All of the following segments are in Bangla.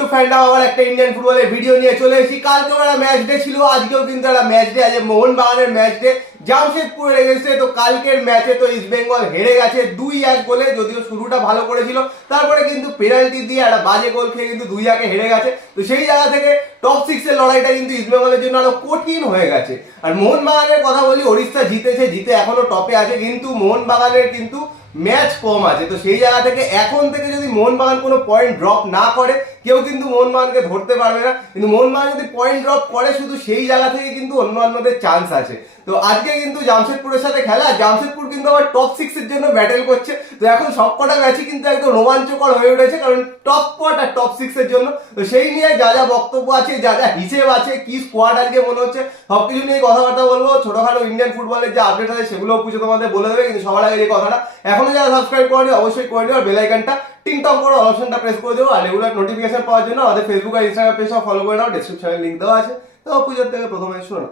টু ফ্যান্ডাম আবার একটা ইন্ডিয়ান ফুটবলের ভিডিও নিয়ে চলে এসেছি। কালকে একটা ম্যাচ ডে ছিল, আজকেও কিন্তু একটা ম্যাচ ডে আছে, মোহনবাগানের ম্যাচ ডে জামশেদপুরে লেগেছে। তো কালকের ম্যাচে তো ইস্ট বেঙ্গল হেরে গেছে 2-1 গোলে, যদিও শুরুটা ভালো করেছিল, তারপরে কিন্তু পেনাল্টি দিয়ে একটা বাজে গোল খেয়ে কিন্তু 2-1 হেরে গেছে। তো সেই জায়গা থেকে টপ 6 এর লড়াইটা কিন্তু ইস্ট বেঙ্গলের জন্য আরো কঠিন হয়ে গেছে। আর মোহনবাগানের কথা বলি, ওড়িশা জিতেছে, জিতে এখনো টপে আছে, কিন্তু মোহনবাগানের কিন্তু ম্যাচ কম আছে। তো সেই জায়গা থেকে এখন থেকে যদি মোহনবাগান কোনো পয়েন্ট ড্রপ না করে, কেউ কিন্তু মোহনবাগানকে ধরতে পারবে না। কিন্তু মোহনবাগান যদি পয়েন্ট ড্রপ করে, শুধু সেই জায়গা থেকে কিন্তু অন্যদের চান্স আছে। তো আজকে কিন্তু জামশেদপুরের সাথে খেলা, জামশেদপুর কিন্তু আবার টপ 6 এর জন্য ব্যাটেল করছে। তো এখন সবকটা ম্যাচই কিন্তু একদম রোমাঞ্চকর হয়ে উঠেছে, কারণ টপ স্পট আর টপ 6 এর জন্য। তো সেই নিয়ে যা যা বক্তব্য আছে, যা যা হিসেব আছে, কি স্কোয়াড আজকে মনে হচ্ছে, সবকিছু নিয়ে কথাবার্তা বলবো। ছোটখাটো ইন্ডিয়ান ফুটবলের যে আপডেট আছে সেগুলোও কিছু তোমাদের বলে দেবে। কিন্তু সবার আগে যে কথাটা, এখনো যারা সাবস্ক্রাইব করেনি অবশ্যই করে দিও, আর বেল আইকনটা টিং টং করে অপশনটা প্রেস করে দেবো। আর রেগুলার নোটিফিকেশন পাওয়ার জন্য আমাদের ফেসবুক আর ইনস্টাগ্রাম পেজটা ফলো করে নাও, ডেসক্রিপশনে লিংক দেওয়া আছে। তো পুজোর থেকে প্রথমে শোনো।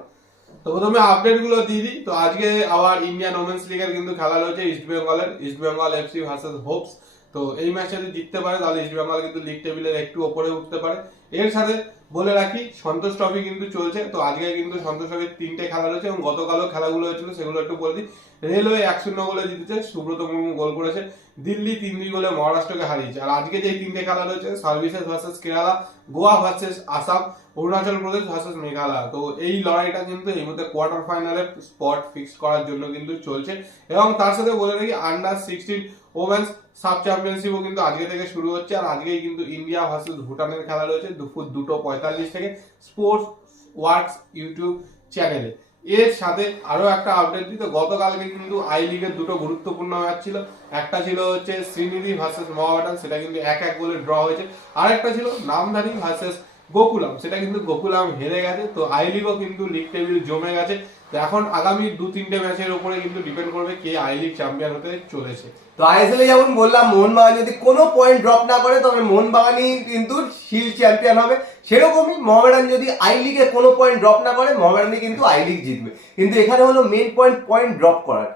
তো প্রথমে আপডেট গুলো দিয়ে দিই। তো আজকে আবার ইন্ডিয়ান ওমেন্স লিগের কিন্তু খেলা রয়েছে east Bengal FC versus Hopes. তো এই ম্যাচটা যদি জিততে পারে তাহলে ইস্ট বেঙ্গল কিন্তু লিগ টেবিলের একটু ওপরে উঠতে পারে। এর সাথে বলে রাখি, সন্তোষ ট্রফি কিন্তু চলছে। তো আজকে কিন্তু সন্তোষ ট্রফির 3টে খেলা রয়েছে এবং গতকালও খেলাগুলো হয়েছিল, সেগুলো একটু বলে দিই। রেলওয়ে 1-0 গোলে জিতেছে, সুব্রত মুর্মু গোল করেছে। দিল্লি 3-2 গোলে মহারাষ্ট্রকে হারিয়েছে। আর আজকে যে 3টে খেলা রয়েছে, services versus Kerala, Goa versus Assam, Arunachal Pradesh versus Meghalaya. তো এই লড়াইটা কিন্তু এই মধ্যে কোয়ার্টার ফাইনালে স্পট ফিক্স করার জন্য কিন্তু চলছে। এবং তার সাথে বলে রাখি, আন্ডার-16 ওমেন্স সাব চ্যাম্পিয়নশিপও কিন্তু আজকে থেকে শুরু হচ্ছে। আর আজকেই কিন্তু ইন্ডিয়া ভার্সেস ভুটানের খেলা রয়েছে দুপুর 2:45 থেকে স্পোর্টস ওয়ার্কস ইউটিউব চ্যানেলে। এর সাথে আরো একটা আপডেট দিই। তো গতকালকে কিন্তু আই লিগের দুটো গুরুত্বপূর্ণ ম্যাচ ছিল। একটা ছিল হচ্ছে শ্রীনিধি ভার্সেস মোহামেডান, সেটা কিন্তু 1-1 গোলে ড্র হয়েছে। আর একটা ছিল নামধারী ভার্সেস গোকুলাম, সেটা কিন্তু গোকুলাম হেরে গেছে। তো আই লিগও কিন্তু লিগ টেবিল জমে গেছে। তো এখন আগামী 2-3টে ম্যাচের উপরে কিন্তু ডিপেন্ড করবে কে আই লিগ চ্যাম্পিয়ন হতে চলেছে। তো আইএসএল এ যেমন বললাম, মোহনবাগান যদি কোনো পয়েন্ট ড্রপ না করে তবে মোহনবাগানই কিন্তু শিল্ড চ্যাম্পিয়ন হবে। সেরকমই মোহামেডান যদি আই লিগে কোনো পয়েন্ট ড্রপ না করে, মোহামেডানই কিন্তু আই লিগ জিতবে। কিন্তু এখানে হলো মেইন পয়েন্ট ড্রপ করার।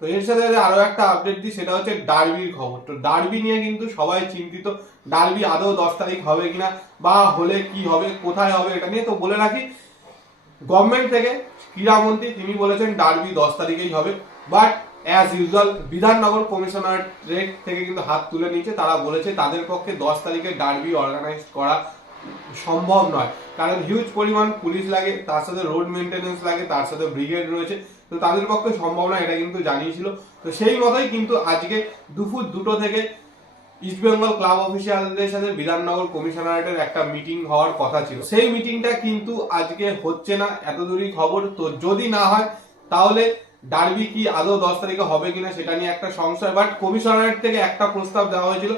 তো এর সাথে আরো একটা আপডেট দিই, সেটা হচ্ছে ডার্বির খবর। তো ডার্বি নিয়ে কিন্তু সবাই চিন্তিত, ডার্বি আদৌ 10 তারিখ হবে কিনা, বা হলে কি হবে, কোথায় হবে, এটা নিয়ে। তো বলে রাখি, গভর্নমেন্ট থেকে ক্রীড়ামন্ত্রী তিনি বলেছেন ডার্বি 10 তারিখেই হবে। But as usual Bidhannagar commissionerate থেকে কিন্তু হাত তুলে নিয়েছে। তারা বলেছে তাদের পক্ষে 10 তারিখে ডার্বি অর্গানাইজ করা সম্ভব নয়, কারণ হিউজ পরিমাণ পুলিশ লাগে, তার সাথে রোড মেনটেনেন্স লাগে, তার সাথে ব্রিগেড রয়েছে। তো তাদের পক্ষে সম্ভব নয়, এটা কিন্তু জানিয়েছিল। তো সেই মতোই কিন্তু আজকে দুপুর 2টো থেকে ইস্ট বেঙ্গল ক্লাব অফিসিয়ালদের সাথে বিধাননগর কমিশনারেটের একটা মিটিং হওয়ার কথা ছিল। সেই মিটিংটা কিন্তু আজকে হচ্ছে না, এতদূরই খবর। তো যদি না হয় তাহলে ডার্বি কি আদৌ 10 তারিখে হবে কিনা সেটা নিয়ে একটা সংশয়। বাট কমিশনারেট থেকে একটা প্রস্তাব দেওয়া হয়েছিল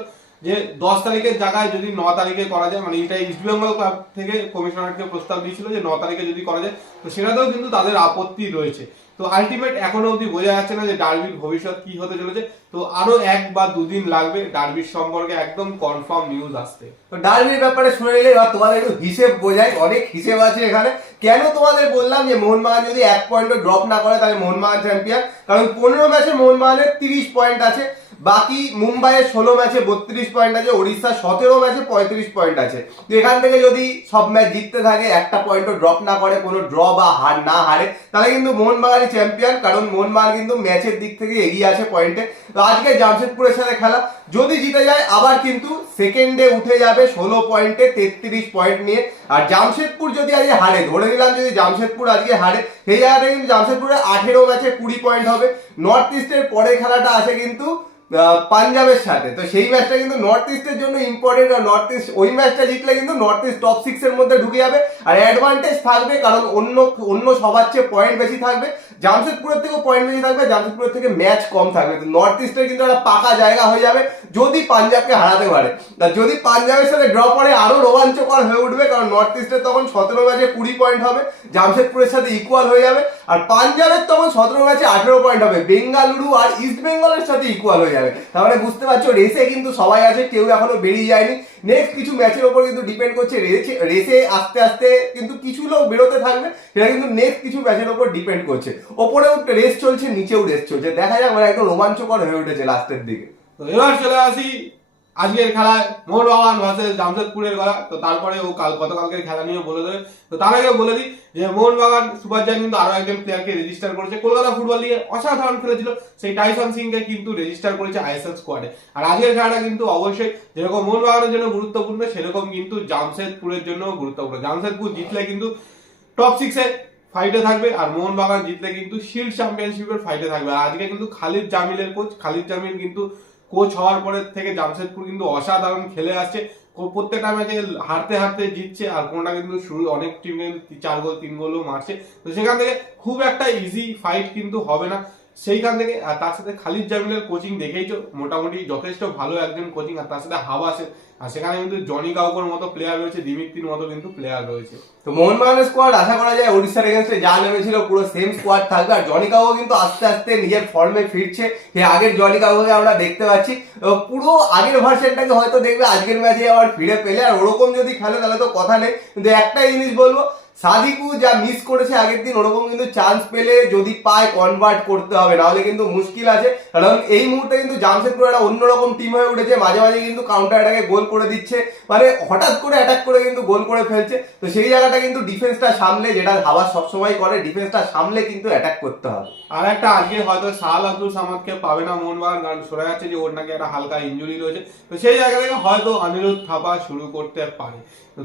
যে 10 তারিখের জায়গায় যদি 9 তারিখে করা যায়, মানে এটা ইস্ট বেঙ্গল ক্লাব থেকে কমিশনারেটকে প্রস্তাব দিয়েছিল যে 9 তারিখে যদি করা যায়, তো সেটাতেও কিন্তু তাদের আপত্তি রয়েছে। তো আলটিমেট এখনো অবধি বোঝা যাচ্ছে না যে ডার্বির ভবিষ্যৎ কি হতে চলেছে। তো আরো 1 বা 2 দিন লাগবে ডার্বির সম্পর্কে একদম কনফার্ম নিউজ আসতে। তো ডার্বির ব্যাপারে শুনে নিলে এবার তোমাদের একটু হিসেব বোঝাই, অনেক হিসেব আছে এখানে। কেন তোমাদের বললাম যে মোহনবাগান যদি 1 পয়েন্টও ড্রপ না করে তাহলে মোহনবাগান চ্যাম্পিয়ন, কারণ 15 ম্যাচে মোহনবাগানের 30 পয়েন্ট আছে, বাকি মুম্বাইয়ের 16 ম্যাচে 32 পয়েন্ট আছে, ওড়িশা 17 ম্যাচে 35 পয়েন্ট আছে। তো এখান থেকে যদি সব ম্যাচ জিততে থাকে, একটা পয়েন্টও ড্রপ না করে, কোনো ড্র বা হার না হারে, তাহলে কিন্তু মোহনবাগানই চ্যাম্পিয়ন, কারণ মোহনবাগান কিন্তু ম্যাচের দিক থেকে এগিয়ে আছে পয়েন্টে। তো আজকে জামশেদপুরের সাথে খেলা, যদি জিতে যায় আবার কিন্তু সেকেন্ডে উঠে যাবে 16 পয়েন্টে 33 পয়েন্ট নিয়ে। আর জামশেদপুর যদি আজকে হারে, ধরে নিলাম যদি জামশেদপুর আজকে হারে, সেই জায়গাটা কিন্তু জামশেদপুরের 18 ম্যাচে 20 পয়েন্ট হবে। নর্থ ইস্টের পরের খেলাটা আছে কিন্তু পাঞ্জাবের সাথে। তো সেই ম্যাচটা কিন্তু নর্থ ইস্টের জন্য ইম্পর্টেন্ট। আর নর্থ ইস্ট ওই ম্যাচটা জিতলে কিন্তু নর্থ ইস্ট টপ 6 এর মধ্যে ঢুকে যাবে। আর অ্যাডভান্টেজ থাকবে, কারণ অন্য সবার চেয়ে পয়েন্ট বেশি থাকবে, জামশেদপুরের থেকেও পয়েন্ট বেশি থাকবে, জামশেদপুরের থেকে ম্যাচ কম থাকবে। তো নর্থ ইস্টের কিন্তু একটা পাকা জায়গা হয়ে যাবে যদি পাঞ্জাবকে হারাতে পারে। আর যদি পাঞ্জাবের সাথে ড্র করে আরো রোমাঞ্চকর হয়ে উঠবে, কারণ নর্থ ইস্টের তখন 17 ম্যাচে 20 পয়েন্ট হবে, জামশেদপুরের সাথে ইকুয়াল হয়ে যাবে। আর পাঞ্জাবের তখন 17 ম্যাচে 18 পয়েন্ট হবে, বেঙ্গালুরু আর ইস্ট বেঙ্গলের সাথে ইকুয়াল হয়ে যাবে। তাহলে বুঝতে পারছো রেসে কিন্তু সবাই আছে, কেউ এখনো বেরিয়ে যায়নি। নেক্সট কিছু ম্যাচের উপর কিন্তু ডিপেন্ড করছে, রেসে আস্তে আস্তে কিন্তু কিছু লোক বেরোতে থাকবে, সেটা কিন্তু নেক্সট কিছু ম্যাচের উপর ডিপেন্ড করছে। ওপরেও রেস চলছে, নিচেও রেস চলছে, দেখা যাক, মানে একদম রোমাঞ্চকর হয়ে উঠেছে লাস্টের দিকে। তো এবার চলে আসি আজকের খেলায় মোহনবাগান ভার্সেস জামশেদপুরের গলা। তো তারপরে ও গতকালকের খেলা নিয়ে বলে দেবে। তো তার আগে বলে দিই যে মোহনবাগান সুপার জায়ান্ট কিন্তু আরো একজন প্লেয়ারকে রেজিস্টার করেছে। কলকাতা ফুটবল লিগে অসাধারণ খেলেছিল সেই টাইসন সিংকে কিন্তু রেজিস্টার করেছে আইএসএল স্কোয়াডে। আর আজকের খেলাটা কিন্তু অবশ্যই যেরকম মোহনবাগানের জন্য গুরুত্বপূর্ণ সেরকম কিন্তু জামশেদপুরের জন্য গুরুত্বপূর্ণ। জামশেদপুর জিতলে কিন্তু টপ 6-এ ফাইটে থাকবে, আর মোহনবাগান জিতলে কিন্তু শিল্ড চ্যাম্পিয়নশিপের ফাইটে থাকবে। আর আজকে কিন্তু খালিদ জামিলের খালিদ জামিল কিন্তু কোচ হওয়ার পরে থেকে জামশেদপুর কিন্তু অসাধারণ খেলে আসছে। প্রত্যেকটা ম্যাচে হারতে হারতে জিতছে, আর কোনটা কিন্তু শুরু অনেক টিম কিন্তু 4 গোল 3 গোলও মারছে। তো সেখান থেকে খুব একটা ইজি ফাইট কিন্তু হবে না সেইখান থেকে। আর তার সাথে খালিদ জামিলের কোচিং দেখেইছো, মোটামুটি যথেষ্ট ভালো একজন কোচিং। আর তার সাথে হাবাসের, আর সেখানে কিন্তু জনি কাউকোর মতো প্লেয়ার রয়েছে, দিমিত্রির মতো কিন্তু প্লেয়ার রয়েছে। তো মোহনবাগানের স্কোয়াড আশা করা যায় ওড়িশার এগেন্স্টে যা নেমেছিল পুরো সেম স্কোয়াড থাকবে। আর জনি কাউকো কিন্তু আস্তে আস্তে নিজের ফর্মে ফিরছে। আগের জনি কাউকোকে আমরা দেখতে পাচ্ছি, পুরো আগের ভার্সনটাকে হয়তো দেখবে আজকের ম্যাচে আবার ফিরে পেলে। আর ওরকম যদি খেলে তাহলে তো কথা নেই। কিন্তু একটাই জিনিস বলবো, সাদিকু যা মিস করেছে আগের দিন, ওরকম কিন্তু চান্স পেলে যদি পায় কনভার্ট করতে হবে, নাহলে কিন্তু মুশকিল আছে। কারণ এই মুহূর্তে কিন্তু জামশেদপুর একটা অন্যরকম টিম হয়ে উঠেছে, মাঝে মাঝে কিন্তু কাউন্টার অ্যাটাকে গোল করে দিচ্ছে, মানে হঠাৎ করে অ্যাটাক করে কিন্তু গোল করে ফেলছে। তো সেই জায়গাটা কিন্তু ডিফেন্সটা সামলে, যেটা হাবাস সবসময় করে, ডিফেন্সটা সামলে কিন্তু অ্যাটাক করতে হবে। আর একটা আজকে হয়তো সাহাল আব্দুল সামাদকে পাবে না মোহনবাগান, কারণ শোনা যাচ্ছে যে ওর নাকি একটা হালকা ইনজুরি রয়েছে। তো সেই জায়গা থেকে হয়তো অনিরুদ্ধ থাপা শুরু করতে পারে,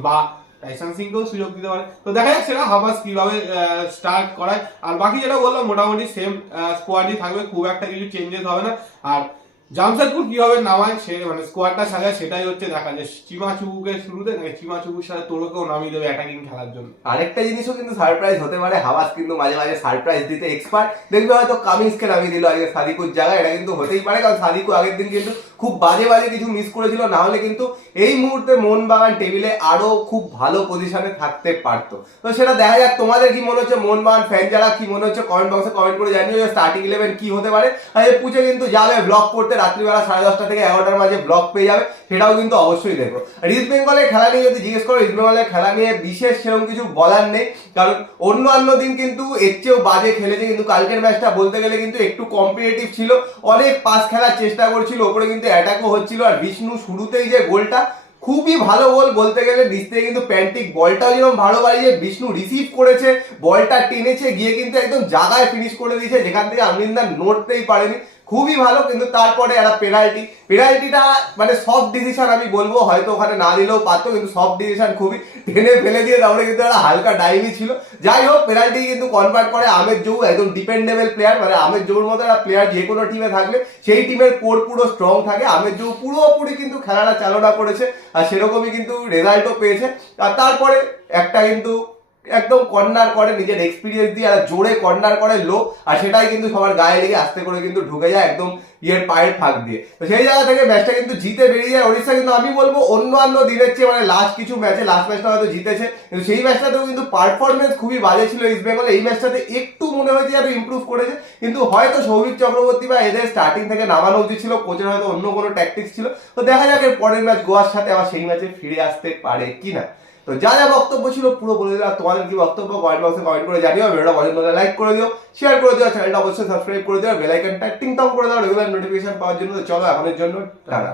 বা টাইসন সিংকেও সুযোগ দিতে পারে। তো দেখা যাক সেটা হাবাস কিভাবে স্টার্ট করায়। আর বাকি যেটা বললাম মোটামুটি সেম স্কোয়াডই থাকবে, খুব একটা কিছু চেঞ্জেস হবে না। আর জামশেদপুর কিভাবে নামায় সে মানে স্কোয়াডটা সাজায় সেটাই হচ্ছে দেখা যায়। চিমাচুবুকে শুরুতে নাকি চিমাচুবুর সাথে তোরকেও নামিয়ে দেবে অ্যাটাকিং খেলার জন্য। আরেকটা জিনিসও কিন্তু সারপ্রাইজ হতে পারে, হাবাস কিন্তু মাঝে মাঝে সারপ্রাইজ দিতে এক্সপার্ট। দেখবে হয়তো কামিন্সকে নামিয়ে দিল আজকে সাদিকুর জায়গায়, এটা কিন্তু হতেই পারে। কারণ সাদিকু আগের দিন কিন্তু খুব বাজে বাজে কিছু মিস করেছিল, না হলে কিন্তু এই মুহূর্তে মোহনবাগান টেবিলে আরো খুব ভালো পজিশনে থাকতে পারতো। তো সেটা দেখা যাক। তোমাদের কি মনে হচ্ছে, মোহনবাগান ফ্যান যারা কি মনে হচ্ছে কমেন্ট বক্সে কমেন্ট করে জানিও যে স্টার্টিং 11 কি হতে পারে। আর পুচে কিন্তু যাবে ব্লগ করতে রাত্রিবেলা 10:30 থেকে 11টার মাঝে ব্লগ পেয়ে যাবে, সেটাও কিন্তু অবশ্যই দেখো। আর ইস্ট বেঙ্গলের খেলা নিয়ে যদি জিজ্ঞেস করো, ইস্ট বেঙ্গলের খেলা নিয়ে বিশেষ সেরকম কিছু বলার নেই। কারণ অন্য দিন কিন্তু এর চেয়েও বাজে খেলেছে, কিন্তু কালকের ম্যাচটা বলতে গেলে কিন্তু একটু কম্পিটিটিভ ছিল, অনেক পাস খেলার চেষ্টা করছিল, ওপরে কিন্তু অ্যাটাকও হচ্ছিল। আর বিষ্ণু শুরুতেই যে গোলটা, খুবই ভালো গোল বলতে গেলে, নিচ থেকে কিন্তু প্যান্টিক বলটাও যেরকম ভালো বাড়িয়ে বিষ্ণু রিসিভ করেছে, বলটা টেনেছে গিয়ে কিন্তু একদম জায়গায় ফিনিশ করে দিয়েছে, যেখান থেকে আমরিন্দার নড়তেই পারেনি, খুবই ভালো। কিন্তু তারপরে একটা পেনাল্টিটা মানে সফট ডিসিশন আমি বলবো, হয়তো ওখানে না দিলেও পারতো, কিন্তু সফট ডিসিশন খুবই, টেনে ফেলে দিয়ে তারপরে কিন্তু একটা হালকা ডাইভি ছিল। যাই হোক, পেনাল্টি কিন্তু কনভার্ট করে আমের জৌ, একদম ডিপেন্ডেবল প্লেয়ার। মানে আমের জৌর মতো একটা প্লেয়ার যে কোনো টিমে থাকলে সেই টিমের কোর পুরো স্ট্রং থাকে। আমের জৌ পুরোপুরি কিন্তু খেলাটা চালনা করেছে, আর সেরকমই কিন্তু রেজাল্টও পেয়েছে। আর তারপরে একটা কিন্তু একদম কর্নার করে নিজের এক্সপিরিয়েন্স দিয়ে, আর জোরে কর্নার করে লো, আর সেটাই কিন্তু সবার গায়ে লেগে আস্তে করে কিন্তু ঢুকে যায় একদম পায়ের ফাঁক দিয়ে। তো সেই জায়গা থেকে ম্যাচটা কিন্তু জিতে বেরিয়ে যায় ওড়িশা। কিন্তু আমি বলবো অন্য দিনের চেয়ে মানে লাস্ট ম্যাচটা হয়তো জিতেছে, কিন্তু সেই ম্যাচটাতেও কিন্তু পারফরমেন্স খুবই বাজে ছিল ইস্ট বেঙ্গল। এই ম্যাচটাতে একটু মনে হয়েছে আরো ইমপ্রুভ করেছে, কিন্তু হয়তো সৌভিক চক্রবর্তী বা এদের স্টার্টিং থেকে নামানো উচিত ছিল, কোচের হয়তো অন্য কোনো ট্যাকটিক্স ছিল। তো দেখা যাক এর পরের ম্যাচ গোয়ার সাথে আবার সেই ম্যাচে ফিরে আসতে পারে কিনা। তো যা বক্তব্য ছিল পুরো বলে দিলাম। তোমাদের কি বক্তব্য কমেন্ট বক্সে কমেন্ট করে জানিও। ভিডিওটা পছন্দ হলে লাইক করে দিও, শেয়ার করে দিও, চ্যানেলটা অবশ্যই সাবস্ক্রাইব করে দিও, বেল আইকনটা টিং টং করে দাও রেগুলার নোটিফিকেশন পাওয়ার জন্য। চলো এখনের জন্য টাটা।